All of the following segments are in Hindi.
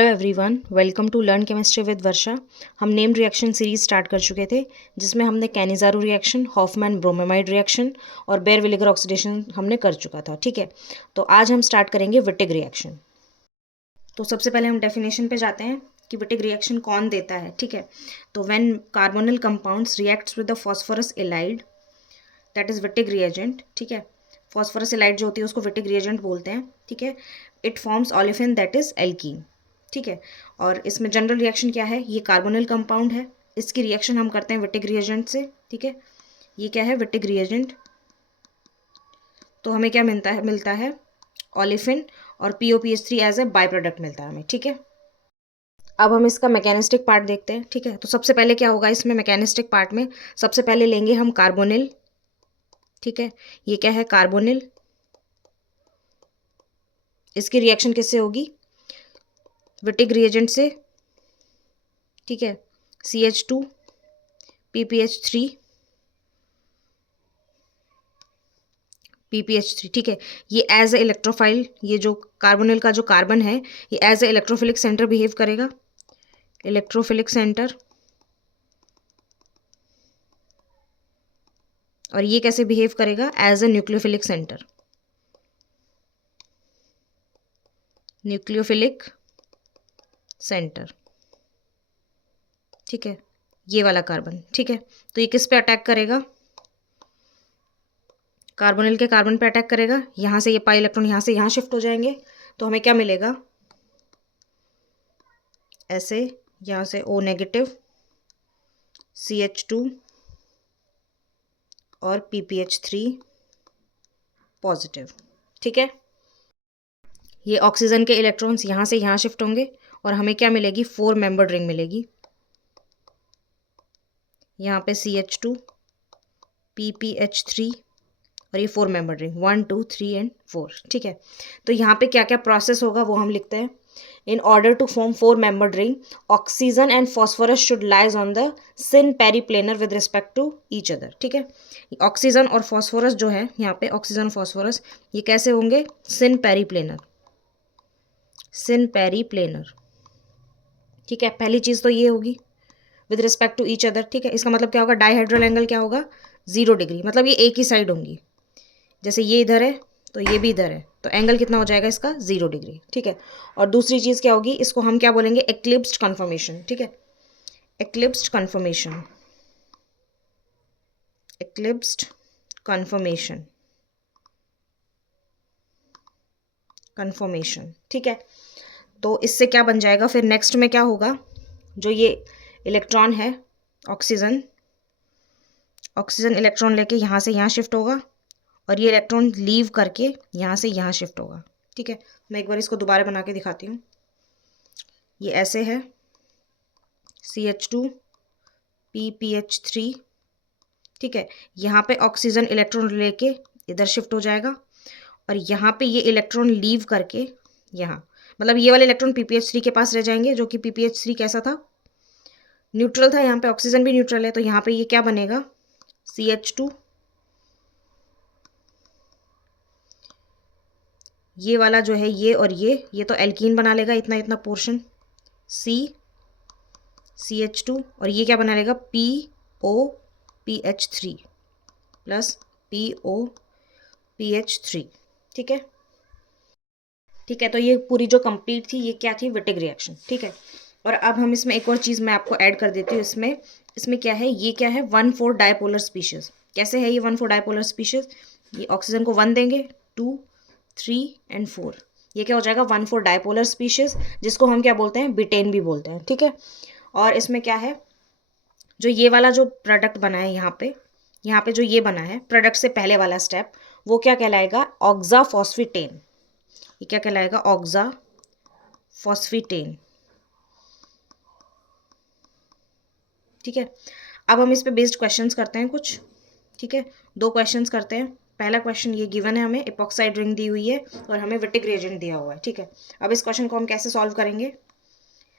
Hello everyone, welcome to learn chemistry with Varsha. हम नेम्ड रिएक्शन सीरीज स्टार्ट कर चुके थे जिसमें हमने Cannizzaro reaction, Hofmann bromamide reaction और बेयर विनेगर ऑक्सीडेशन हमने कर चुका था। ठीक है, तो आज हम स्टार्ट करेंगे विटिग रिएक्शन। तो सबसे पहले हम डेफिनेशन पे जाते हैं कि विटिग रिएक्शन कौन देता है। ठीक है, तो when carbonyl compounds reacts with the phosphorus allied that is Wittig reagent. ठीक है, फॉस्फोरस एलाइड जो होती है उसको विटिग रिएजेंट बोलते हैं। ठीक है, it forms olefin that is alkene. ठीक है, और इसमें जनरल रिएक्शन क्या है, ये कार्बोनिल कंपाउंड है, इसकी रिएक्शन हम करते हैं विटिग रिएजेंट से। ठीक है, ये क्या है, विटिग रिएजेंट। तो हमें क्या मिलता है ऑलिफिन और POPH3 as a by product मिलता है हमें। ठीक है, अब हम इसका मैकेनिस्टिक पार्ट देखते हैं। ठीक है, तो सबसे पहले क्या होगा इसमें मैकेनिस्टिक पार्ट में, सबसे पहले लेंगे हम कार्बोनिल। ठीक है, ये क्या है, कार्बोनिल। इसकी रिएक्शन किससे होगी, विटिग रिएजेंट से। ठीक है, CH2 PPH3 PPH3। ठीक है, ये एज ए इलेक्ट्रोफाइल, ये जो कार्बोनिल का जो कार्बन है ये as a electrophilic centre behave करेगा, इलेक्ट्रोफिलिक सेंटर। और ये कैसे बिहेव करेगा, as a nucleophilic centre, nucleophilic centre. ठीक है, ये वाला कार्बन। ठीक है, तो ये किस पे अटैक करेगा, कार्बोनिल के कार्बन पे अटैक करेगा। यहाँ से ये पाई इलेक्ट्रॉन यहाँ से यहाँ शिफ्ट हो जाएंगे, तो हमें क्या मिलेगा, ऐसे यहाँ से O नेगेटिव, CH2 और PPH3 पॉजिटिव। ठीक है, ये ऑक्सीजन के इलेक्ट्रॉन्स यहाँ से यहाँ शिफ्ट होंगे और हमें क्या मिलेगी, 4 मेंबर्ड रिंग मिलेगी। यहाँ पे CH2 PPH3 और ये 4 मेंबर्ड रिंग 1 2 3 एंड 4। ठीक है, तो यहाँ पे क्या क्या प्रोसेस होगा वो हम लिखते हैं। In order to form 4 membered ring, oxygen and phosphorus should lies on the syn periplanar with respect to each other. ठीक है, ऑक्सीजन और फॉस्फोरस जो है यहाँ पे, ऑक्सीजन और फॉस्फोरस ये कैसे होंगे, सिन पेरीप्लेनर, सिन पेरीप्लेनर। ठीक है, पहली चीज़ तो ये होगी with respect to each other. ठीक है, इसका मतलब क्या होगा, डाइहेड्रल एंगल क्या होगा, 0 डिग्री, मतलब ये एक ही साइड होंगी। जैसे ये इधर है तो ये भी इधर है, तो एंगल कितना हो जाएगा इसका, 0 डिग्री। ठीक है, और दूसरी चीज़ क्या होगी, इसको हम क्या बोलेंगे, एक्लिप्स्ड कन्फर्मेशन। ठीक है, एक्लिप्स्ड कन्फर्मेशन, एक्लिप्स्ड कन्फर्मेशन, कन्फर्मेशन। ठीक है, तो इससे क्या बन जाएगा, फिर नेक्स्ट में क्या होगा, जो ये इलेक्ट्रॉन है ऑक्सीजन, ऑक्सीजन इलेक्ट्रॉन लेके यहाँ से यहाँ शिफ्ट होगा और ये इलेक्ट्रॉन लीव करके यहाँ से यहाँ शिफ्ट होगा। ठीक है, मैं एक बार इसको दोबारा बना के दिखाती हूँ। ये ऐसे है, CH2 PPH3। ठीक है, यहाँ पे ऑक्सीजन इलेक्ट्रॉन लेके इधर शिफ्ट हो जाएगा और यहाँ पे ये इलेक्ट्रॉन लीव करके यहाँ, मतलब ये वाले इलेक्ट्रॉन PPH3 के पास रह जाएंगे, जो कि PPH3 कैसा था, न्यूट्रल था। यहाँ पे ऑक्सीजन भी न्यूट्रल है, तो यहाँ पे ये क्या बनेगा, CH2, ये वाला जो है ये और ये तो एल्कीन बना लेगा, इतना इतना पोर्शन CH2, और ये क्या बना लेगा, POPH3 प्लस POPH3। ठीक है, ठीक है, तो ये पूरी जो कंप्लीट थी ये क्या थी, विटिग रिएक्शन। ठीक है, और अब हम इसमें एक और चीज़ मैं आपको ऐड कर देती हूँ। इसमें इसमें क्या है, ये क्या है, 1,4 डायपोलर स्पीशीज। कैसे है ये 1,4 डायपोलर स्पीशीज, ये ऑक्सीजन को 1 देंगे, 2 3 एंड 4, ये क्या हो जाएगा, 1,4 डायपोलर स्पीशीज, जिसको हम क्या बोलते हैं, बिटेन भी बोलते हैं। ठीक है, और इसमें क्या है, जो ये वाला जो प्रोडक्ट बना है यहाँ पे जो ये बना है प्रोडक्ट से पहले वाला स्टेप, वो क्या कहलाएगा, ऑक्सा फॉस्फेटेन। ये क्या कहलाएगा, ऑक्सा फॉस्फेटेन। ठीक है, अब हम इस पे बेस्ड क्वेश्चंस करते हैं कुछ। ठीक है, 2 क्वेश्चंस करते हैं। पहला क्वेश्चन ये गिवन है, हमें इपॉक्साइड रिंग दी हुई है और हमें विटिग रिएजेंट दिया हुआ है। ठीक है, अब इस क्वेश्चन को हम कैसे सॉल्व करेंगे,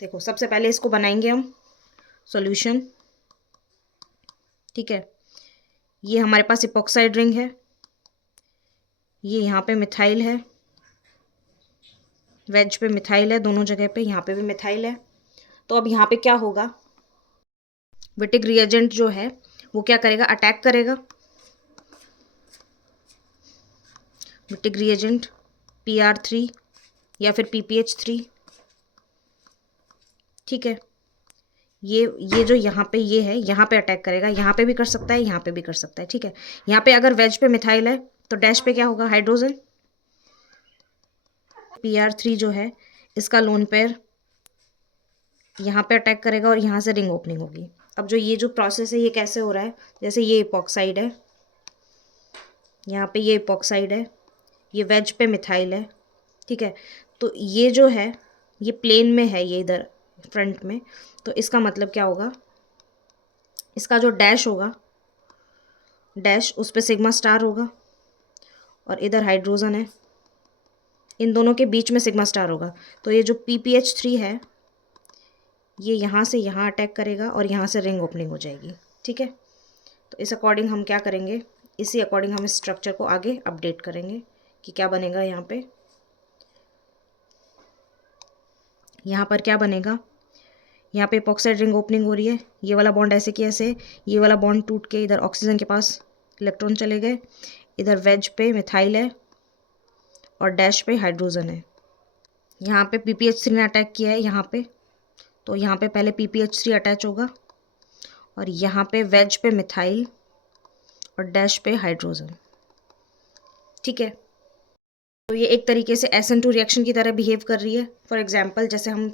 देखो सबसे पहले इसको बनाएंगे हम सॉल्यूशन। ठीक है, ये हमारे पास इपॉक्साइड रिंग है, ये यहाँ पे मिथाइल है, वेज पे मिथाइल है दोनों जगह पे, यहाँ पे भी मिथाइल है। तो अब यहाँ पे क्या होगा, विटिक रिएजेंट जो है वो क्या करेगा, अटैक करेगा। विटिक रिएजेंट PR3 या फिर PPH3, ठीक है। ये जो यहाँ पे ये है, यहाँ पे अटैक करेगा, यहाँ पे भी कर सकता है, यहाँ पे भी कर सकता है, ठीक है। यहाँ पे अगर वेज पे मिथाइल है तो डैश पे क्या होगा, हाइड्रोजन। PR3 जो है इसका लोन पेयर यहाँ पे अटैक करेगा और यहाँ से रिंग ओपनिंग होगी। अब जो ये जो प्रोसेस है ये कैसे हो रहा है, जैसे ये इपॉक्साइड है, यहाँ पे ये इपॉक्साइड है, ये वेज पे मिथाइल है, ठीक है। तो ये जो है ये प्लेन में है, ये इधर फ्रंट में, तो इसका मतलब क्या होगा, इसका जो डैश होगा, डैश उस पर सिग्मा स्टार होगा और इधर हाइड्रोजन है, इन दोनों के बीच में सिग्मा स्टार होगा। तो ये जो PPH3 है ये यहाँ से यहाँ अटैक करेगा और यहाँ से रिंग ओपनिंग हो जाएगी, ठीक है। तो इस अकॉर्डिंग हम क्या करेंगे, इसी अकॉर्डिंग हम इस स्ट्रक्चर को आगे अपडेट करेंगे कि क्या बनेगा। यहाँ पर क्या बनेगा, यहाँ पे इपॉक्साइड रिंग ओपनिंग हो रही है, ये वाला बॉन्ड ऐसे कि ऐसे, ये वाला बॉन्ड टूट के इधर ऑक्सीजन के पास इलेक्ट्रॉन चले गए, इधर वेज पे मिथाइल है और डैश पे हाइड्रोजन है। यहाँ पे PPH3 ने अटैक किया है यहाँ पे, तो यहाँ पे पहले PPH3 अटैच होगा और यहाँ पे वेज पे मिथाइल और डैश पे हाइड्रोजन, ठीक है। तो ये एक तरीके से SN2 रिएक्शन की तरह बिहेव कर रही है। फॉर एग्जांपल जैसे हम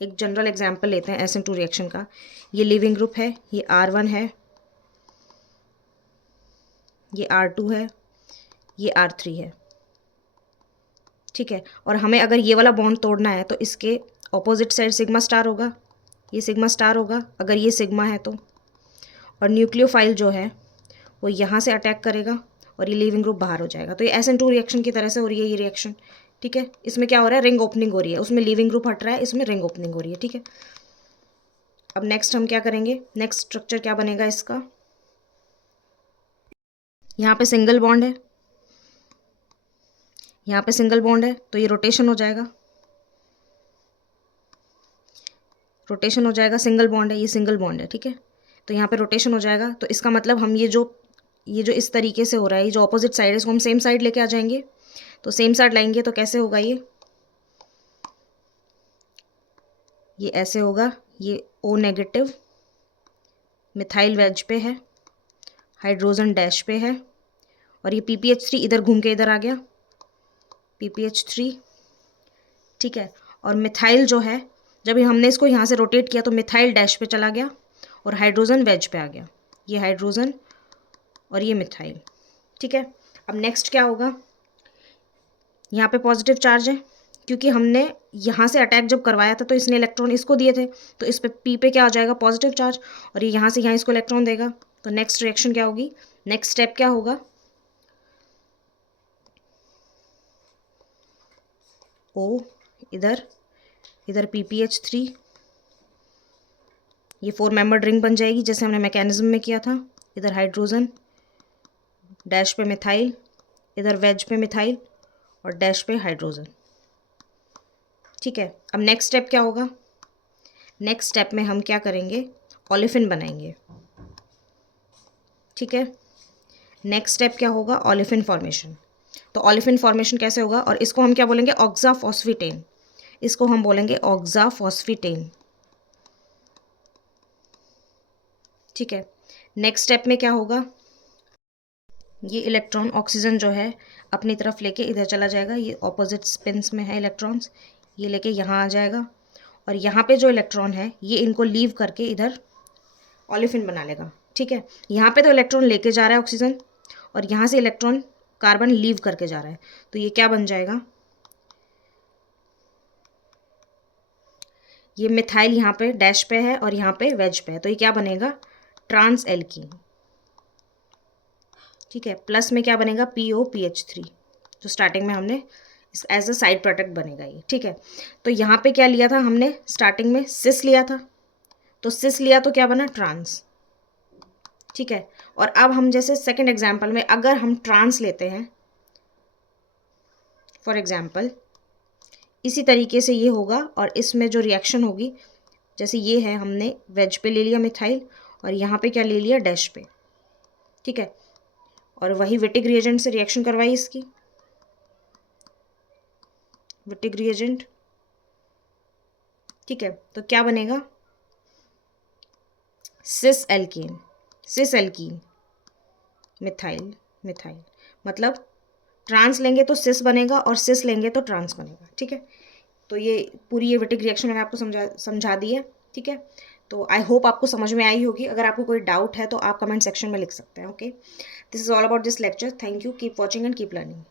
एक जनरल एग्जांपल लेते हैं SN2 रिएक्शन का, ये लिविंग ग्रुप है, ये R1 है, ये R2 है, ये R3 है, ठीक है। और हमें अगर ये वाला बॉन्ड तोड़ना है तो इसके ऑपोजिट साइड सिग्मा स्टार होगा, ये सिग्मा स्टार होगा अगर ये सिग्मा है तो, और न्यूक्लियोफाइल जो है वो यहाँ से अटैक करेगा और ये लिविंग ग्रुप बाहर हो जाएगा। तो ये SN2 रिएक्शन की तरह से हो रही है ये रिएक्शन, ठीक है। इसमें क्या हो रहा है, रिंग ओपनिंग हो रही है, उसमें लिविंग ग्रुप हट रहा है, इसमें रिंग ओपनिंग हो रही है, ठीक है। अब नेक्स्ट हम क्या करेंगे, नेक्स्ट स्ट्रक्चर क्या बनेगा इसका, यहाँ पे सिंगल बॉन्ड है, यहाँ पे सिंगल बॉन्ड है, तो ये रोटेशन हो जाएगा, रोटेशन हो जाएगा, सिंगल बॉन्ड है, ये सिंगल बॉन्ड है, ठीक है। तो यहाँ पे रोटेशन हो जाएगा, तो इसका मतलब हम ये जो इस तरीके से हो रहा है, ये जो ऑपोजिट साइड है इसको हम सेम साइड लेके आ जाएंगे। तो सेम साइड लाएंगे तो कैसे होगा, ये ऐसे होगा, ये O नेगेटिव मिथाइल वेज पे है, हाइड्रोजन डैश पे है, और ये PPH3 इधर घूम के इधर आ गया, PPH3, ठीक है। और मिथाइल जो है जब हमने इसको यहाँ से रोटेट किया तो मिथाइल डैश पे चला गया और हाइड्रोजन वेज पे आ गया, ये हाइड्रोजन और ये मिथाइल, ठीक है। अब नेक्स्ट क्या होगा, यहाँ पे पॉजिटिव चार्ज है क्योंकि हमने यहाँ से अटैक जब करवाया था तो इसने इलेक्ट्रॉन इसको दिए थे, तो इस पे P पे क्या आ जाएगा, पॉजिटिव चार्ज, और ये यहाँ से यहाँ इसको इलेक्ट्रॉन देगा। तो नेक्स्ट रिएक्शन क्या होगी, नेक्स्ट स्टेप क्या होगा, O इधर PPH3, ये 4 मेंबर्ड रिंग बन जाएगी जैसे हमने मैकेनिज्म में किया था, इधर हाइड्रोजन डैश पे मिथाइल, इधर वेज पे मिथाइल और डैश पे हाइड्रोजन, ठीक है। अब नेक्स्ट स्टेप क्या होगा, नेक्स्ट स्टेप में हम क्या करेंगे, ओलेफिन बनाएंगे, ठीक है। नेक्स्ट स्टेप क्या होगा, ओलेफिन फॉर्मेशन। तो ओलेफिन फॉर्मेशन कैसे होगा, और इसको हम क्या बोलेंगे, ऑक्साफॉस्फेटेन, इसको हम बोलेंगे ऑक्साफॉस्फेटेन, ठीक है। नेक्स्ट स्टेप में क्या होगा, ये इलेक्ट्रॉन ऑक्सीजन जो है अपनी तरफ लेके इधर चला जाएगा, ये ऑपोजिट स्पिन्स में है इलेक्ट्रॉन्स, ये लेके यहाँ आ जाएगा और यहाँ पे जो इलेक्ट्रॉन है ये इनको लीव करके इधर ओलेफिन बना लेगा, ठीक है। यहाँ पे तो इलेक्ट्रॉन लेके जा रहा है ऑक्सीजन और यहाँ से इलेक्ट्रॉन कार्बन लीव करके जा रहा है, तो ये क्या बन जाएगा, ये मिथाइल यहाँ पे डैश पे है और यहाँ पे वेज पे है, तो ये क्या बनेगा, ट्रांस एल्कीन, ठीक है। प्लस में क्या बनेगा, POPH3, जो स्टार्टिंग में हमने एज अ साइड प्रोडक्ट बनेगा ये, ठीक है। तो यहाँ पे क्या लिया था हमने, स्टार्टिंग में सिस लिया था, तो सिस लिया तो क्या बना, ट्रांस, ठीक है। और अब हम जैसे सेकंड एग्जांपल में अगर हम ट्रांस लेते हैं, फॉर एग्जांपल इसी तरीके से ये होगा और इसमें जो रिएक्शन होगी, जैसे ये है, हमने वेज पे ले लिया मिथाइल और यहाँ पे क्या ले लिया, डैश पे, ठीक है। और वही विटिक रिएजेंट से रिएक्शन करवाई इसकी, विटिक रिएजेंट, ठीक है। तो क्या बनेगा, cis alkene, cis alkene, methyl, methyl, मतलब ट्रांस लेंगे तो सिस बनेगा और सिस लेंगे तो ट्रांस बनेगा, ठीक है। तो ये पूरी ये विटिक रिएक्शन मैंने आपको समझा दी है, ठीक है। तो आई होप आपको समझ में आई होगी। अगर आपको कोई डाउट है तो आप कमेंट सेक्शन में लिख सकते हैं। Okay, this is all about this lecture. Thank you, keep watching and keep learning.